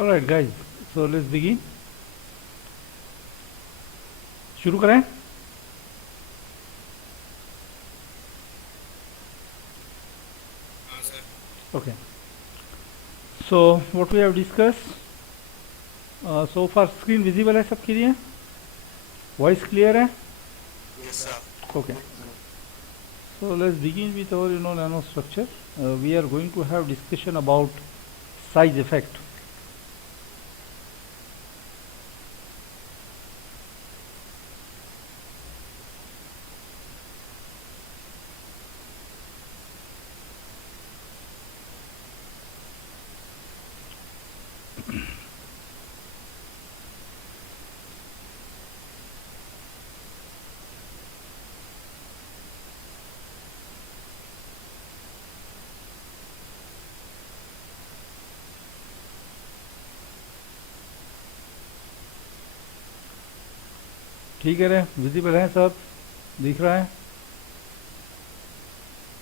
Alright guys, so let's begin. शुरू करें. Okay. So what we have discussed so far, screen visible है सबके लिए? Voice clear है? Yes, sir. Okay. So let's begin with our nanostructure. We are going to have discussion about size effect. ठीक है रे, visible है सब, दिख रहा है?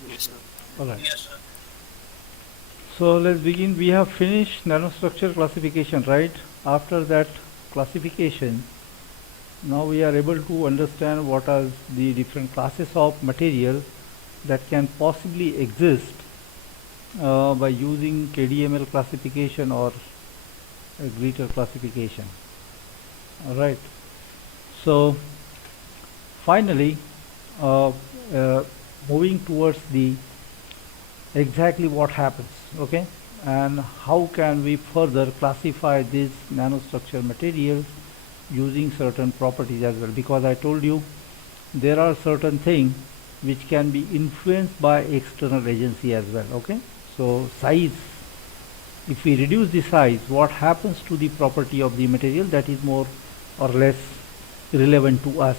Yes, sir. Alright. Yes, sir. So let's begin. We have finished nanostructure classification, right? After that classification, now we are able to understand what are the different classes of material that can possibly exist by using KDML classification or Glitter classification. Alright. So finally, moving towards the exactly what happens, okay, and how can we further classify these nanostructure materials using certain properties as well, because I told you there are certain things which can be influenced by external agency as well, okay. So size, if we reduce the size, what happens to the property of the material, that is more or less relevant to us,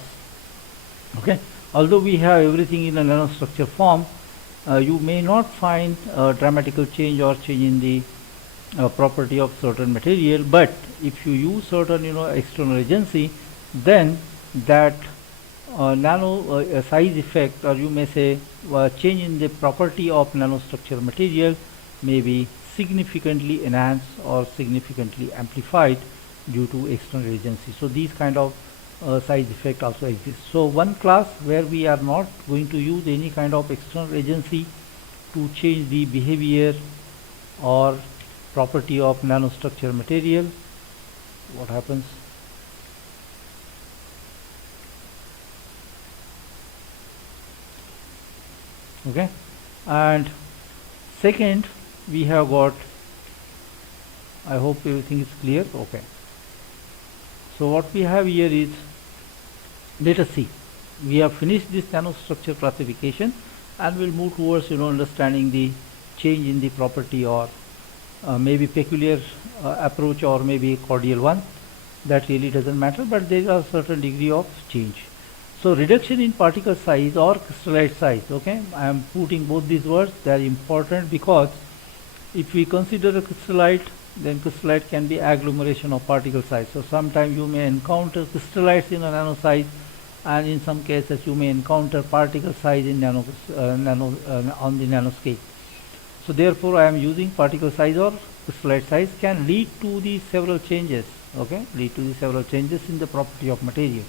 okay. Although we have everything in a nanostructure form, you may not find a dramatical change or change in the property of certain material, but if you use certain external agency, then that nano size effect, or you may say change in the property of nanostructure material, may be significantly enhanced or significantly amplified due to external agency. So these kind of size effect also exists. So one class where we are not going to use any kind of external agency to change the behavior or property of nanostructure material. What happens? Okay. And second, we have got, I hope everything is clear. Okay. So what we have here is, let us see, we have finished this nanostructure classification and we'll move towards understanding the change in the property, or maybe peculiar approach, or maybe cordial one. That really doesn't matter, but there is a certain degree of change. So reduction in particle size or crystallite size, okay, I am putting both these words, they are important, because if we consider a crystallite, then crystallite can be agglomeration of particle size. So sometimes you may encounter crystallites in a nano size, and in some cases you may encounter particle size in on the nanoscale. So therefore I am using particle size or crystallite size can lead to the several changes, okay, lead to the several changes in the property of material.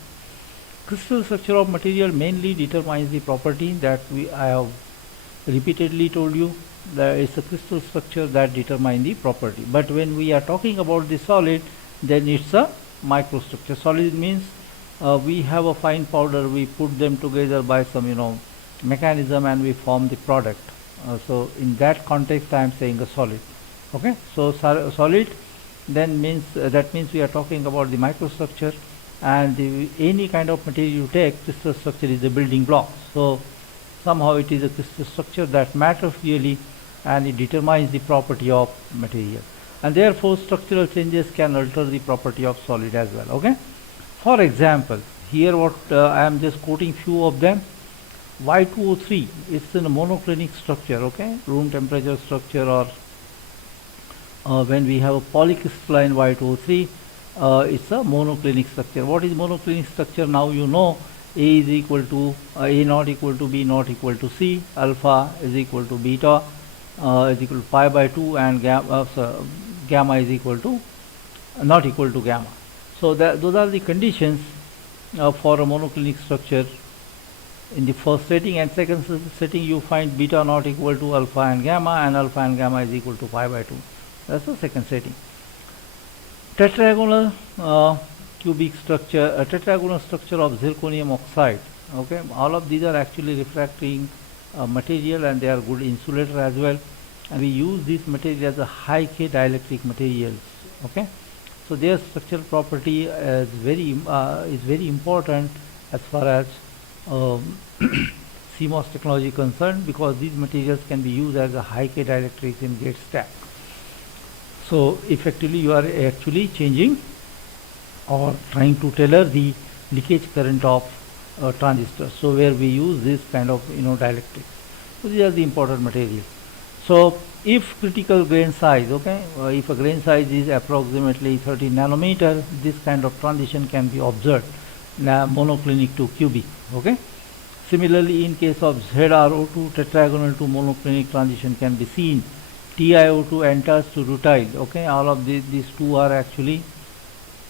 Crystal structure of material mainly determines the property that I have repeatedly told you, that it's a crystal structure that determines the property. But when we are talking about the solid, then it's a microstructure. Solid means we have a fine powder, we put them together by some mechanism and we form the product. So in that context I am saying a solid, okay. So solid then means that means we are talking about the microstructure, and any kind of material you take, crystal structure is the building block. So somehow it is a crystal structure that matters really, and it determines the property of material, and therefore structural changes can alter the property of solid as well, okay. For example, here what I am just quoting few of them. Y2O3, it's in a monoclinic structure, okay, room temperature structure, or when we have a polycrystalline Y2O3, it's a monoclinic structure. What is monoclinic structure? Now you know A is equal to A not equal to B not equal to C, alpha is equal to beta is equal to pi by 2, and gamma is equal to not equal to gamma. So those are the conditions for a monoclinic structure in the first setting, and second setting you find beta not equal to alpha and gamma is equal to pi by 2. That's the second setting. Tetragonal cubic structure, a tetragonal structure of zirconium oxide. Okay, all of these are actually refracting material, and they are good insulator as well, and we use this material as a high K dielectric materials. Okay, so their structural property is very important as far as CMOS technology concerned, because these materials can be used as a high K dielectrics in gate stack. So effectively you are actually changing or trying to tailor the leakage current of transistors. So where we use this kind of dielectrics. So these are the important materials. So if critical grain size, okay, if a grain size is approximately 30 nanometer, this kind of transition can be observed, monoclinic to cubic. Okay. Similarly, in case of ZrO2, tetragonal to monoclinic transition can be seen. TiO2 enters to rutile. Okay, all of these two are actually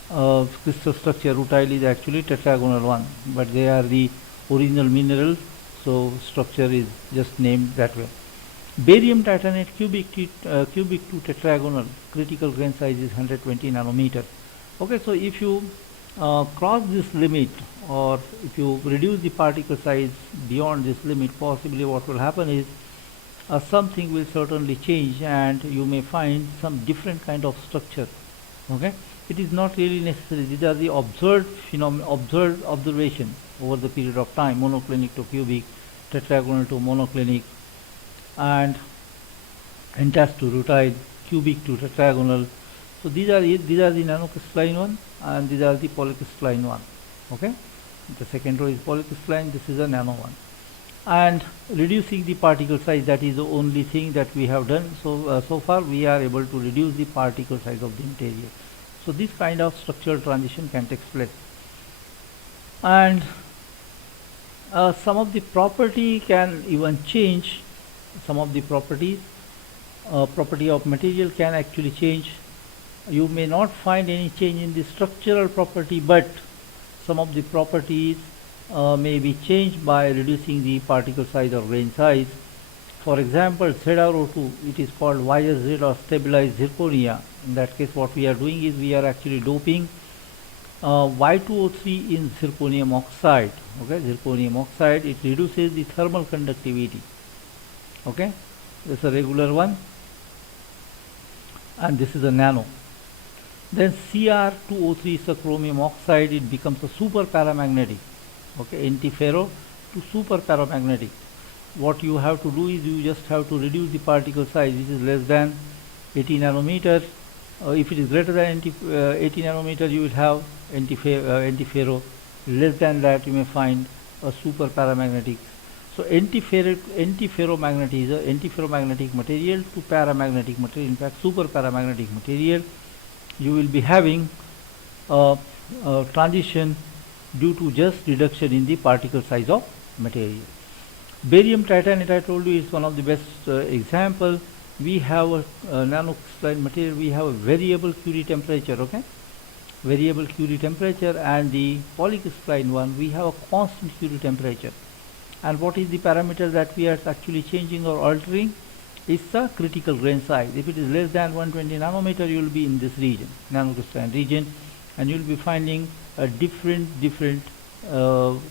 crystal structure. Rutile is actually tetragonal one, but they are the original mineral, so structure is just named that way. Barium titanate cubic to tetragonal, critical grain size is 120 nanometer. Okay, so if you cross this limit, or if you reduce the particle size beyond this limit, possibly what will happen is something will certainly change, and you may find some different kind of structure. Okay, it is not really necessary. These are the observed phenomena, observed observation over the period of time: monoclinic to cubic, tetragonal to monoclinic, and enters to rutile, cubic to tetragonal. So these are the nanocrystalline one, and these are the polycrystalline one. Okay, the second row is polycrystalline. This is a nano one. And reducing the particle size, that is the only thing that we have done. So so far we are able to reduce the particle size of the material. So this kind of structural transition can take place, and some of the property can even change. Some of the property of material can actually change. You may not find any change in the structural property, but some of the properties may be changed by reducing the particle size or grain size. For example, ZrO2, it is called YSZ or stabilized zirconia. In that case, what we are doing is we are actually doping Y2O3 in zirconium oxide. Okay, zirconium oxide, it reduces the thermal conductivity. Okay, this is a regular one, and this is a nano. Then Cr2O3 is a chromium oxide, it becomes a super paramagnetic. Okay, antiferro to super paramagnetic. What you have to do is you just have to reduce the particle size, which is less than 80 nanometer. If it is greater than 80 nanometer, you will have antiferro. Less than that, you may find a super paramagnetic. So antiferromagnetic is an antiferromagnetic material to paramagnetic material. In fact, super paramagnetic material, you will be having a transition due to just reduction in the particle size of material. Barium titanate, I told you, is one of the best example. We have a nanocrystalline material, we have a variable Curie temperature. Okay, variable Curie temperature, and the polycrystalline one, we have a constant Curie temperature. And what is the parameter that we are actually changing or altering? It's the critical grain size. If it is less than 120 nanometer, you will be in this region, nanocrystalline region, and you will be finding a different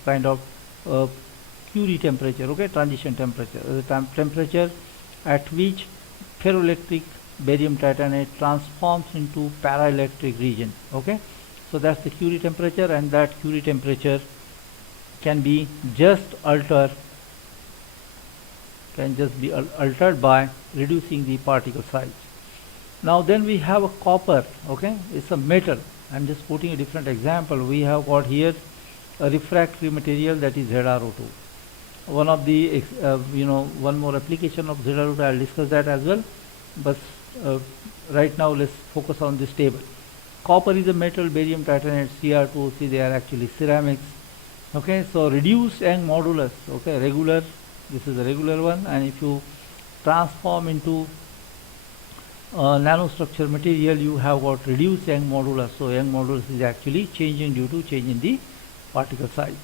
kind of Curie temperature. Okay, transition temperature, the temperature at which ferroelectric barium titanate transforms into paraelectric region. Okay, so that's the Curie temperature, and that Curie temperature can be just altered by reducing the particle size. Now then we have a copper. Okay, it's a metal. I'm just putting a different example. We have got here a refractory material, that is ZrO2. One of the one more application of ZrO2, I'll discuss that as well, but right now let's focus on this table. Copper is a metal, barium titanate, Cr2O3, they are actually ceramics. Okay, so reduced Young modulus, okay, regular, this is a regular one, and if you transform into nanostructure material, you have got reduced Young modulus. So Young modulus is actually changing due to change in the particle size.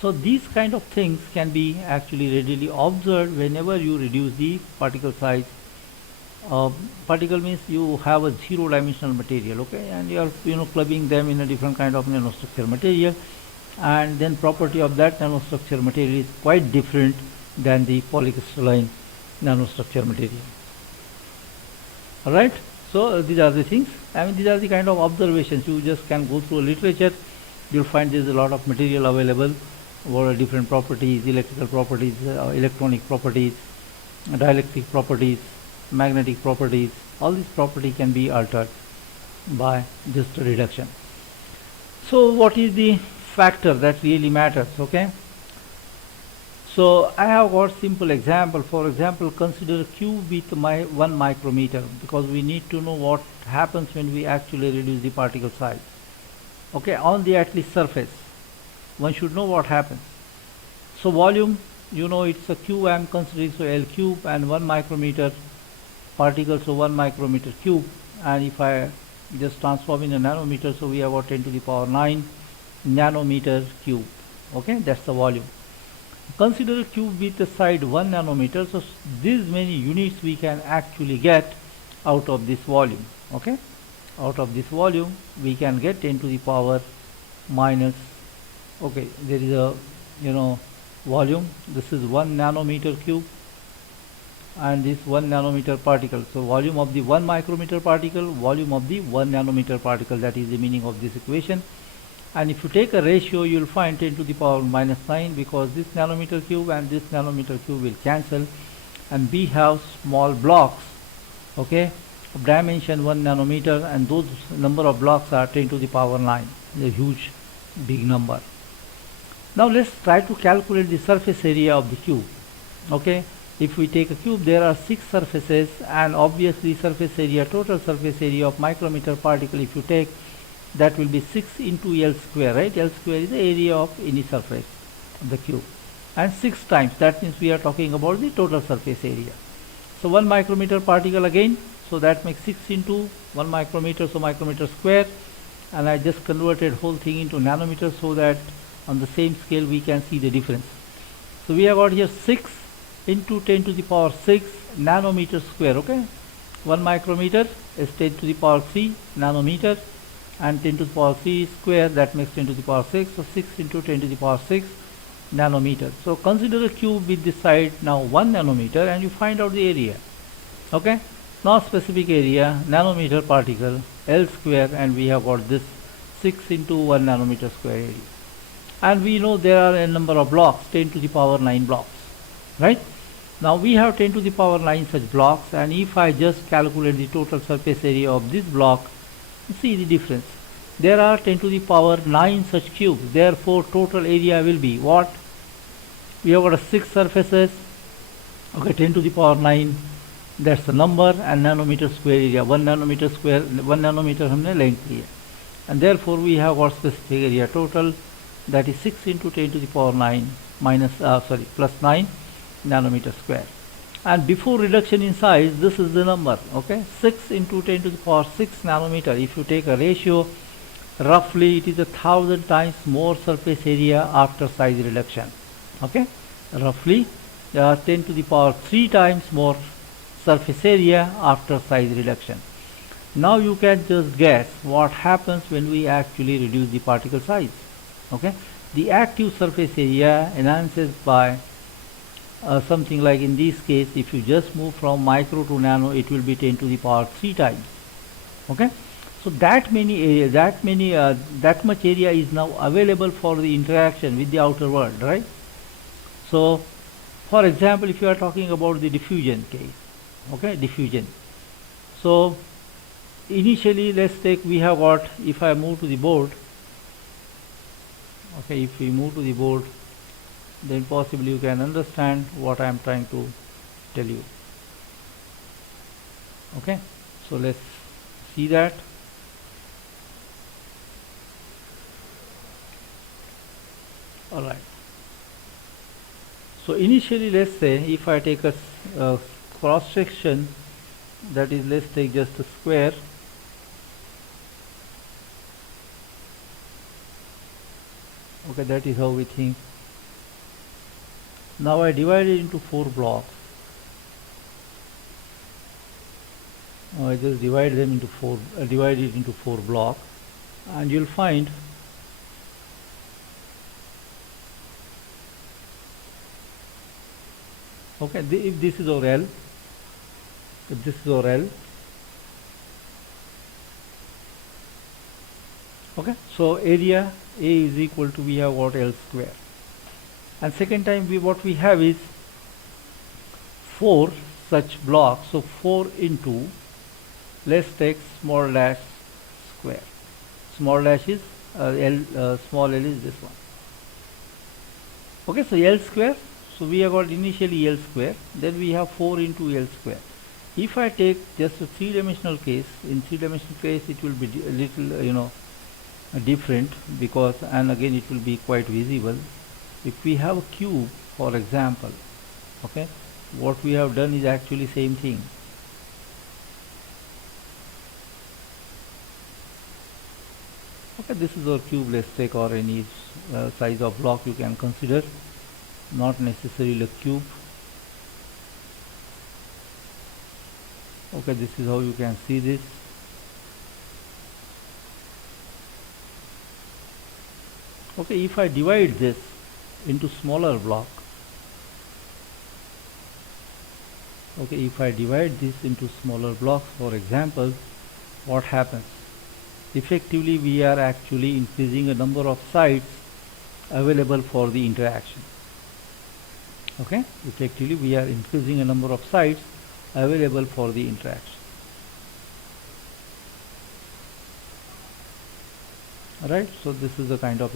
So these kind of things can be actually readily observed whenever you reduce the particle size. Particle means you have a zero dimensional material, okay, and you are clubbing them in a different kind of nanostructure material, and then property of that nanostructure material is quite different than the polycrystalline nanostructure material. Alright, so these are the things. I mean, these are the kind of observations. You just can go through a literature, you'll find there's a lot of material available, what different properties, electrical properties, electronic properties, dielectric properties, magnetic properties. All these properties can be altered by just reduction. So what is the factor that really matters? Okay, so I have got simple example. For example, consider a cube with 1 micrometer, because we need to know what happens when we actually reduce the particle size. Okay, on the at least surface, one should know what happens. So volume, it's a cube I am considering, so L cube, and 1 micrometer particle, so 1 micrometer cube, and if I just transform in a nanometer, so we have got 10 to the power 9 nanometer cube. Okay, that's the volume. Consider a cube with a side 1 nanometer, so these many units we can actually get out of this volume. Okay, out of this volume we can get 10 to the power minus, okay, there is a volume, this is 1 nanometer cube, and this 1 nanometer particle, so volume of the 1 micrometer particle, volume of the 1 nanometer particle, that is the meaning of this equation. And if you take a ratio, you will find 10 to the power minus 9, because this nanometer cube and this nanometer cube will cancel, and we have small blocks, okay, of dimension 1 nanometer, and those number of blocks are 10 to the power 9, a huge big number. Now let's try to calculate the surface area of the cube. Okay, if we take a cube, there are 6 surfaces, and obviously surface area, total surface area of micrometer particle, if you take, that will be 6 into L square, right? L square is the area of any surface of the cube, and 6 times, that means we are talking about the total surface area. So 1 micrometer particle again, so that makes 6 into 1 micrometer, so micrometer square, and I just converted whole thing into nanometers so that on the same scale we can see the difference. So we have got here 6 into 10 to the power 6 nanometer square. Okay, 1 micrometer is 10 to the power 3 nanometer, and 10 to the power 3 square, that makes 10 to the power 6, so 6 into 10 to the power 6 nanometer. So consider a cube with this side now 1 nanometer, and you find out the area. Okay, now specific area, nanometer particle, L square, and we have got this 6 into 1 nanometer square area. And we know there are a number of blocks, 10 to the power 9 blocks, right? Now we have 10 to the power 9 such blocks, and if I just calculate the total surface area of this block, see the difference. There are 10 to the power 9 such cubes, therefore total area will be what? We have got 6 surfaces, okay, 10 to the power 9, that's the number, and nanometer square area, 1 nanometer square, 1 nanometer हमने length लिया, and therefore we have got specific area total, that is 6 into 10 to the power 9 minus plus 9 nanometer square. And before reduction in size, this is the number, okay, 6 into 10 to the power 6 nanometer. If you take a ratio, roughly it is 1,000 times more surface area after size reduction. Okay, roughly 10 to the power 3 times more surface area after size reduction. Now you can just guess what happens when we actually reduce the particle size. Okay, the active surface area enhances by something like, in this case, if you just move from micro to nano, it will be 10 to the power 3 times. Okay, so that much area is now available for the interaction with the outer world, right? So for example, if you are talking about the diffusion case, okay, diffusion, so initially let's take, we have got, if I move to the board, okay, if we move to the board, then possibly you can understand what I am trying to tell you. Okay, so let's see that. Alright, so initially let's say if I take a cross section that is, let's take just a square. Okay, that is how we think. Now I divide it into 4 blocks. Now I just divide them into divide it into 4 blocks, and you'll find okay, if this is our L, if this is our L, okay, so area A is equal to, we have got L square, and second time what we have is 4 such blocks. So 4 into, let's take small dash square. Small dash is small L is this one. Okay, so L square. So we have got initially L square, then we have 4 into L square. If I take just a 3-dimensional case, in 3-dimensional case it will be a little different, because, and again it will be quite visible. If we have a cube, for example, okay, what we have done is actually same thing. Okay, this is our cube. Let's take, or any size of block you can consider, not necessarily a cube. Okay, this is how you can see this. Okay, if I divide this into smaller block, okay, if I divide this into smaller blocks, for example, what happens? Effectively, we are actually increasing the number of sites available for the interaction. Okay, effectively we are increasing the number of sites available for the interaction. Alright, so this is the kind of,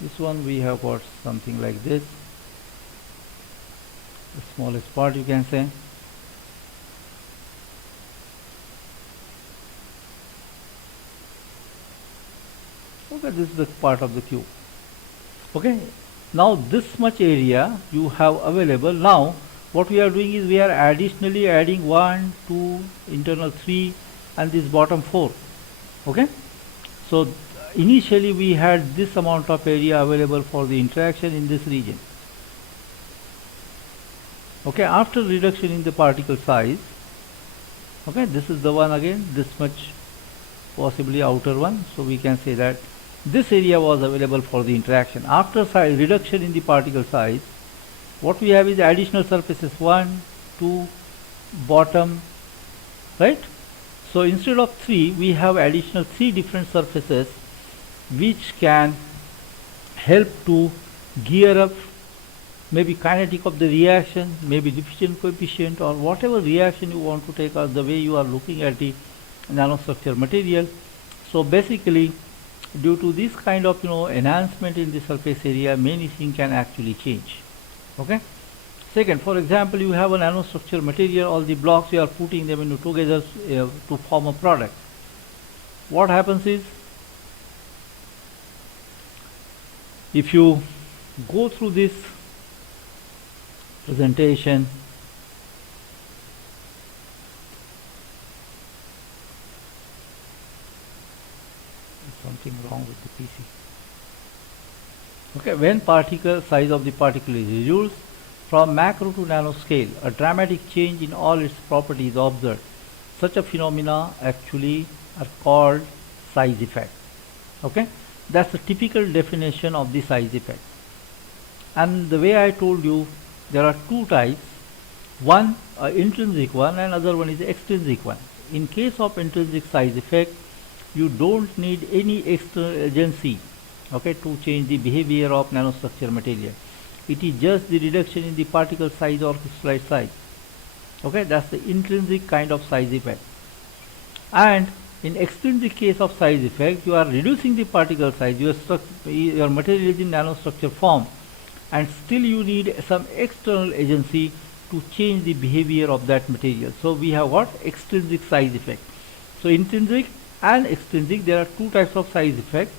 this one we have got something like this, the smallest part you can say. Okay, this is the part of the cube. Okay, now this much area you have available. Now what we are doing is we are additionally adding 1, 2, internal 3, and this bottom 4. Okay, so initially we had this amount of area available for the interaction in this region. Okay, after reduction in the particle size, okay, this is the one again, this much, possibly outer one, so we can say that this area was available for the interaction. After reduction in the particle size, what we have is additional surfaces 1, 2, bottom, right? So instead of 3, we have additional 3 different surfaces which can help to gear up maybe kinetic of the reaction, maybe diffusion coefficient, or whatever reaction you want to take, or the way you are looking at the nanostructure material. So basically, due to this kind of enhancement in the surface area, many things can actually change. Okay. Second, for example, you have a nanostructure material, all the blocks you are putting them into together to form a product. What happens is, if you go through this presentation, something wrong with the PC. Okay, when particle size of the particle is reduced from macro to nanoscale, a dramatic change in all its properties observed. Such a phenomena actually are called size effect. Okay, that's a typical definition of the size effect. And the way I told you, there are 2 types, one intrinsic one and other one is extrinsic one. In case of intrinsic size effect, you don't need any external agency, okay, to change the behavior of nanostructure material. It is just the reduction in the particle size or crystallite size. Okay, that's the intrinsic kind of size effect. And in extrinsic case of size effect, you are reducing the particle size, your material is in nanostructure form, and still you need some external agency to change the behavior of that material. So we have got extrinsic size effect. So intrinsic and extrinsic, there are 2 types of size effect,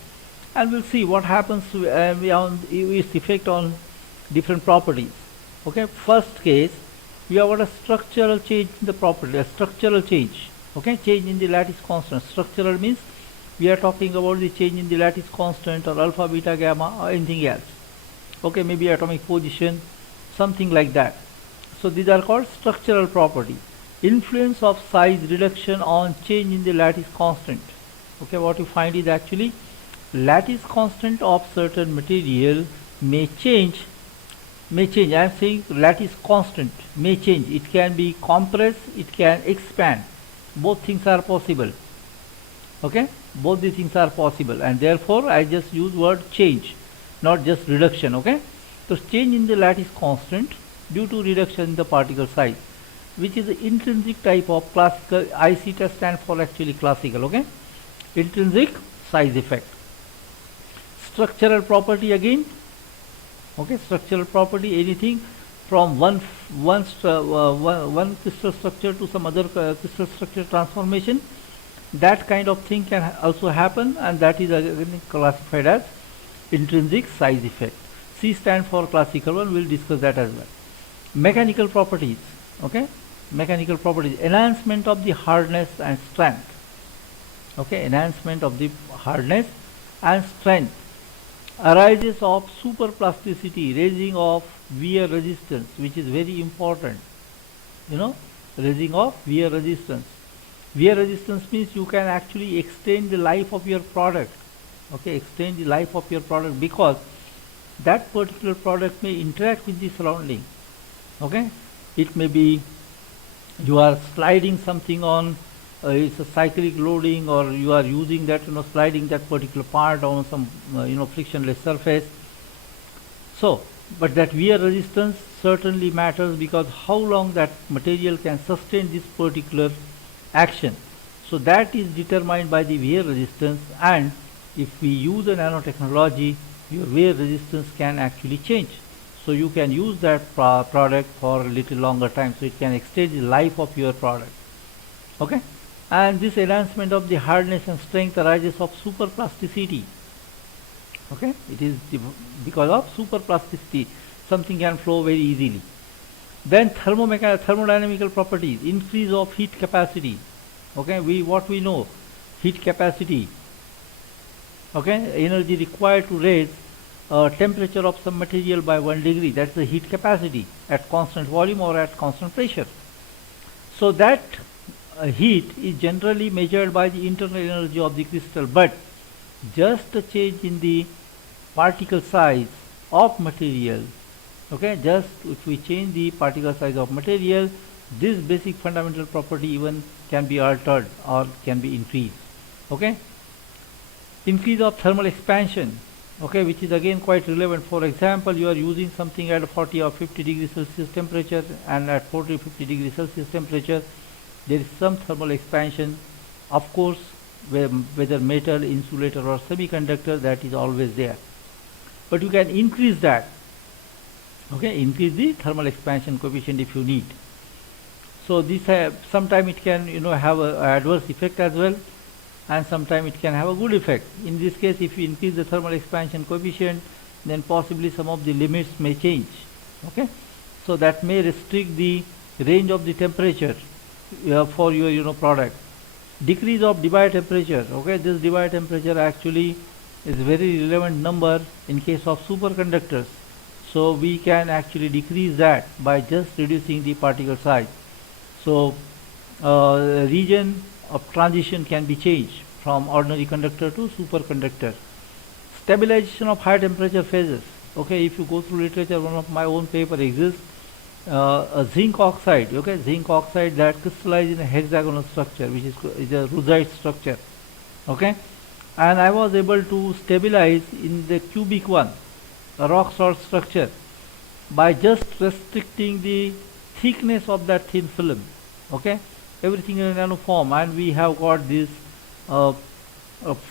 and we'll see what happens on its effect on different properties. Okay, first case, we have got a structural change in the property, a structural change. Okay, change in the lattice constant. Structural means we are talking about the change in the lattice constant or alpha, beta, gamma, or anything else. Okay, maybe atomic position, something like that. So these are called structural property. Influence of size reduction on change in the lattice constant. Okay, what you find is actually lattice constant of certain material may change. I am saying lattice constant may change. It can be compressed, it can expand. Both things are possible. Okay, both the things are possible, and therefore I just use word change, not just reduction. Okay, so change in the lattice constant due to reduction in the particle size, which is the intrinsic type of classical. IC stands for actually classical. Okay, intrinsic size effect. Structural property again. Okay, structural property, anything from one crystal structure to some other crystal structure transformation. That kind of thing can also happen, and that is again classified as intrinsic size effect. C stands for classical one. We'll discuss that as well. Mechanical properties. Okay, mechanical properties, enhancement of the hardness and strength. Okay, enhancement of the hardness and strength arises of superplasticity, raising of wear resistance, which is very important. Raising of wear resistance. Wear resistance means you can actually extend the life of your product. Okay, extend the life of your product because that particular product may interact with the surrounding. Okay, it may be you are sliding something on, it's a cyclic loading, or you are using that, sliding that particular part on some, frictionless surface. So, but that wear resistance certainly matters because how long that material can sustain this particular action. So that is determined by the wear resistance, and if we use a nanotechnology, your wear resistance can actually change. So you can use that product for a little longer time, so it can extend the life of your product. Okay, and this enhancement of the hardness and strength arises of superplasticity. Okay, it is because of superplasticity, something can flow very easily. Then thermodynamical properties, increase of heat capacity. Okay, what we know, heat capacity. Okay, energy required to raise temperature of some material by 1 degree. That's the heat capacity at constant volume or at constant pressure. So that heat is generally measured by the internal energy of the crystal, but just a change in the particle size of material. Okay, just if we change the particle size of material, this basic fundamental property even can be altered or can be increased. Okay, increase of thermal expansion. Okay, which is again quite relevant. For example, you are using something at 40 or 50 degrees Celsius temperature, and at 40 or 50 degrees Celsius temperature there is some thermal expansion. Of course, whether metal, insulator or semiconductor, that is always there, but you can increase that. Okay, increase the thermal expansion coefficient if you need. So this sometimes it can have an adverse effect as well, and sometimes it can have a good effect. In this case, if you increase the thermal expansion coefficient, then possibly some of the limits may change. Okay, so that may restrict the range of the temperature for your product. Decrease of Debye temperature. Okay, this Debye temperature actually is very relevant number in case of superconductors. So we can actually decrease that by just reducing the particle size. So region of transition can be changed from ordinary conductor to superconductor. Stabilization of high temperature phases. Okay, if you go through literature, one of my own paper exists, a zinc oxide. Okay, zinc oxide that crystallizes in a hexagonal structure, which is a Roosite structure. Okay, and I was able to stabilize in the cubic one, a rock salt structure, by just restricting the thickness of that thin film. Okay, everything in a nano form, and we have got this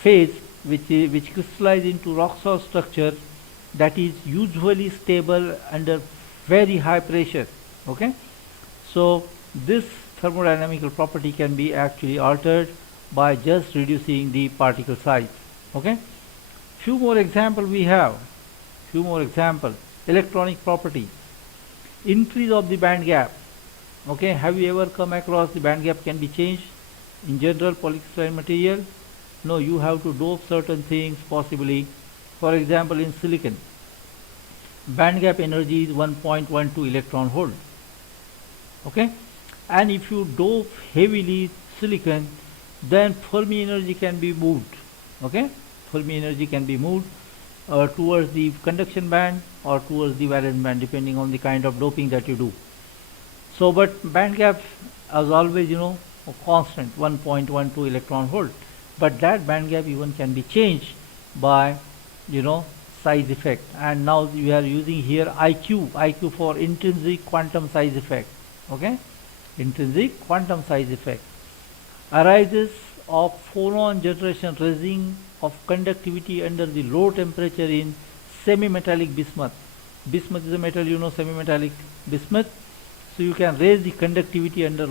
phase which crystallize into rock salt structure that is usually stable under very high pressure. Okay, so this thermodynamical property can be actually altered by just reducing the particle size. Okay, few more examples we have. Electronic properties, increase of the band gap. Okay, have you ever come across the band gap can be changed in general polycrystalline material? No, you have to dope certain things possibly. For example, in silicon, band gap energy is 1.12 electron volt. Okay, and if you dope heavily silicon, then Fermi energy can be moved. Okay, Fermi energy can be moved towards the conduction band or towards the valence band, depending on the kind of doping that you do. So, but band gap as always, a constant 1.12 electron volt. But that band gap even can be changed by, size effect. And now we are using here IQ for intrinsic quantum size effect. Okay, intrinsic quantum size effect arises of phonon generation raising of conductivity under the low temperature in semi-metallic bismuth. Bismuth is a metal, semi-metallic bismuth. So you can raise the conductivity under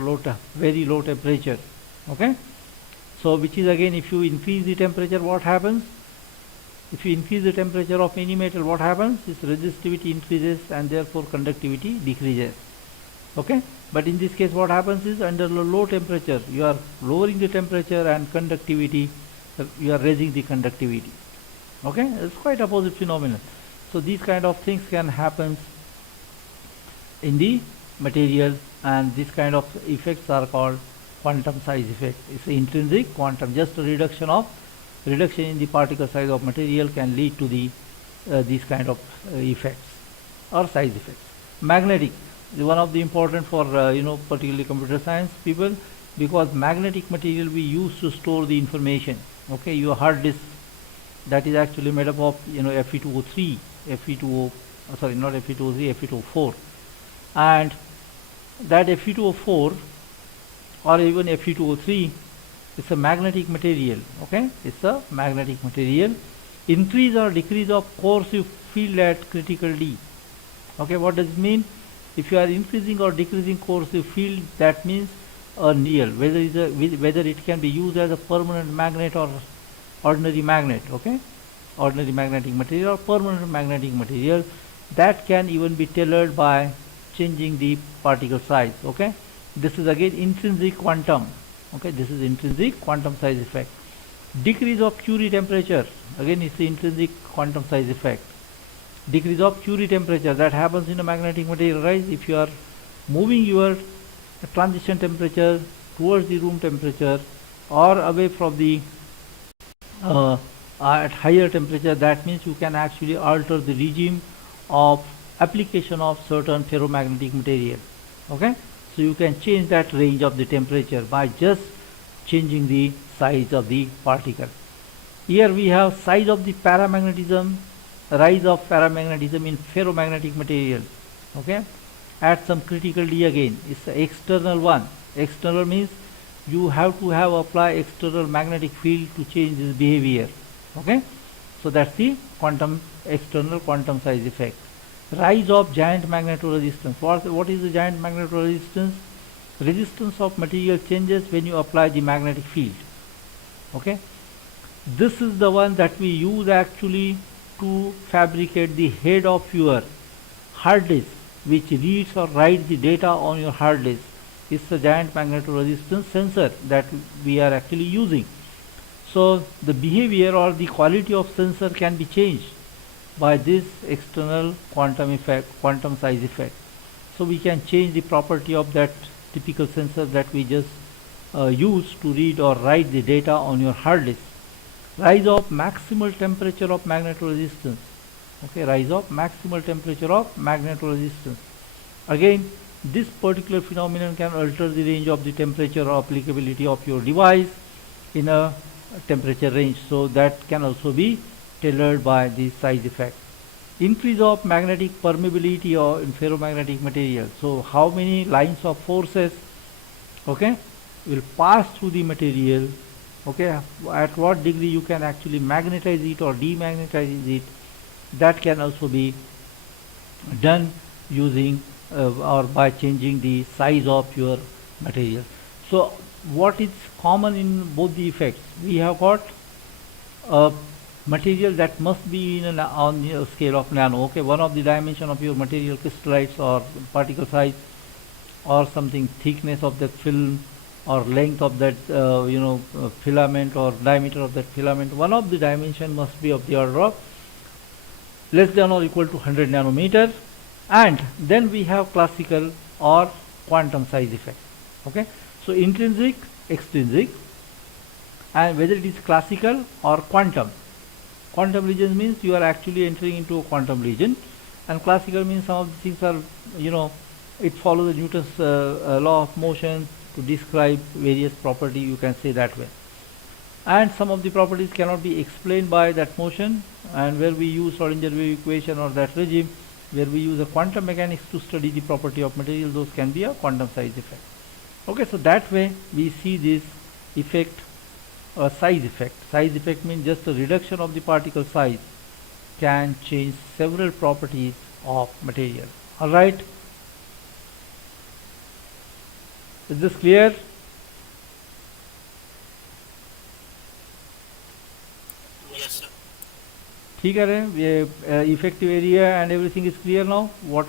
very low temperature. Okay. So which is again, if you increase the temperature, what happens? If you increase the temperature of any metal, what happens? Its resistivity increases and therefore conductivity decreases. Okay. But in this case, what happens is under low temperature, you are lowering the temperature and conductivity, you are raising the conductivity. Okay. It's quite opposite phenomenon. So these kind of things can happen in the material, and this kind of effects are called quantum size effect. It's intrinsic quantum, just a reduction in the particle size of material can lead to the these kind of effects or size effects. Magnetic is one of the important for particularly computer science people, because magnetic material we use to store the information. Okay, your hard disk, that is actually made up of Fe2O3, Fe2O4, and that Fe2O4 or even Fe2O3 is a magnetic material. Okay, it's a magnetic material. Increase or decrease of coercive field at critical D. Okay, what does it mean? If you are increasing or decreasing coercive field, that means a needle, whether it can be used as a permanent magnet or ordinary magnet. Okay, ordinary magnetic material or permanent magnetic material, that can even be tailored by changing the particle size. Okay, this is again intrinsic quantum. Okay, this is intrinsic quantum size effect. Decrease of Curie temperature, again it's the intrinsic quantum size effect. Decrease of Curie temperature, that happens in a magnetic material, right? If you are moving your transition temperature towards the room temperature or away from the at higher temperature, that means you can actually alter the regime of application of certain ferromagnetic material. Okay, so you can change that range of the temperature by just changing the size of the particle. Here we have size of the paramagnetism, rise of paramagnetism in ferromagnetic material. Okay, at some critical D, again it's the external one. External means you have to apply external magnetic field to change this behavior. Okay, so that's the external quantum size effect. Rise of giant magnetoresistance. What is the giant magnetoresistance? Resistance of material changes when you apply the magnetic field. Okay, this is the one that we use actually to fabricate the head of your hard disk, which reads or writes the data on your hard disk. It's a giant magnetoresistance sensor that we are actually using. So the behavior or the quality of sensor can be changed by this external quantum size effect. So we can change the property of that typical sensor that we just use to read or write the data on your hard disk. Rise of maximal temperature of magnetoresistance. Okay, rise of maximal temperature of magnetoresistance. Again, this particular phenomenon can alter the range of the temperature or applicability of your device in a temperature range. So that can also be tailored by the size effect. Increase of magnetic permeability or in ferromagnetic material. So how many lines of forces, okay, will pass through the material. Okay, at what degree you can actually magnetize it or demagnetize it, that can also be done using or by changing the size of your material. So what is common in both the effects? We have got a material that must be on the scale of nano. Okay, one of the dimension of your material crystallites or particle size or something thickness of that film or length of that filament or diameter of that filament. One of the dimension must be of the order of less than or equal to 100 nanometer, and then we have classical or quantum size effect. Okay, so intrinsic, extrinsic, and whether it is classical or quantum. Quantum region means you are actually entering into a quantum region, and classical means some of the things are, it follows the Newton's law of motion to describe various property, you can say that way. And some of the properties cannot be explained by that motion, and where we use Schrodinger wave equation or that regime, where we use a quantum mechanics to study the property of material, those can be a quantum size effect. Okay, so that way we see this effect, size effect. Size effect means just a reduction of the particle size can change several properties of material. Alright, is this clear? Yes, sir. ठीक है, effective area and everything is clear now. What